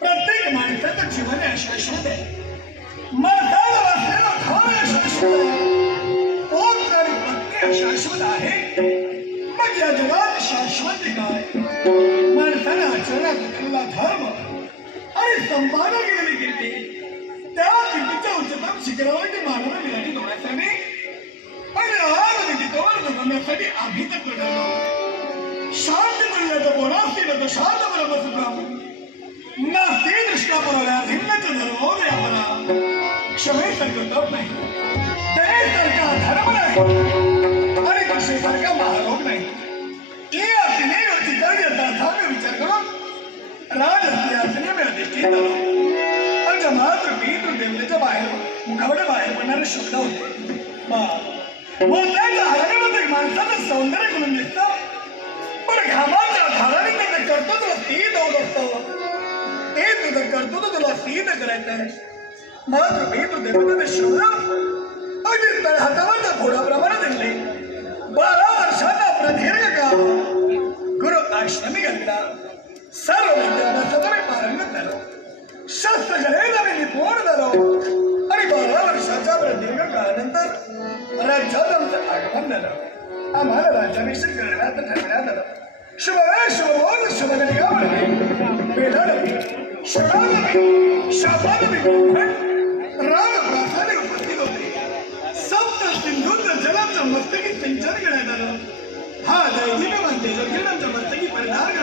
प्रत्येक माणसाचं जीवन शाश्वत आहे. मरताना वाचलेला खाण शाश्वत आहे. पोट जर पत्नी शाश्वत आहे मग या जगात शाश्वती काय? माणसाने आचरणात केलेला धर्म आणि संपादन केलेली कीर्ती त्या कीर्तीच्या उच्चतम शिखरावरती मानवाला विराजित होण्यासाठी आणि राजनीतीवर जगण्यासाठी आम्ही तर ठरलो. शांत दुनियाचं बोलासी न शांत ब्रह्मसूत्र नास्ती दृष्टा पडवल्या भिन्नच धर्मो व्यापरा क्षमेसारखं तप नाही, दयेसारखा धर्म नाही आणि कशेसारखा महारोग नाही. या तिन्ही गोष्टीचा यथार्थाने विचार करून राजसिंहासने मी अधिष्ठित झालो. आणि मात्र मी देवतेच्या बाहेर मुखावडे बाहेर पडणारे शब्द होते. बोलण्याच्या हारामध्ये माणसाचं सौंदर्य करून दिसतं, पण घामाच्या धाराने त्याचं कर्तृत्व सिद्ध होत असतं. ते तुझं कर्तृत्व तुला सिद्ध करायचं आहे. मात्र मी तू देवतेचे शब्द अगदी तळहातावरच्या घोडाप्रमाणे दिले. 12 वर्षाचा प्रदीर्घ काळ गुरु आश्रमी घातला. सर्व विद्याभ्यासाचा मी पारंगत झालो. शस्त्र गणेला मी निपुण झालो. आणि 12 वर्षाच्या प्रदीर्घ काळानंतर राज्यात आमचं आगमन झालं. आम्हाला राज्याभिषेक करण्यात ठरवण्यात आलं. शुभवेळ शुभबोध शुभगलिका म्हणते वेदाडवी शरणागवी शापादवी राजप्रासादे उपस्थित होते. सप्त सिंधूचं जलाचं मस्तकी सिंचन करण्यात आलं. हा दैदिक मानते जखीरांच्या मस्तकी परिधान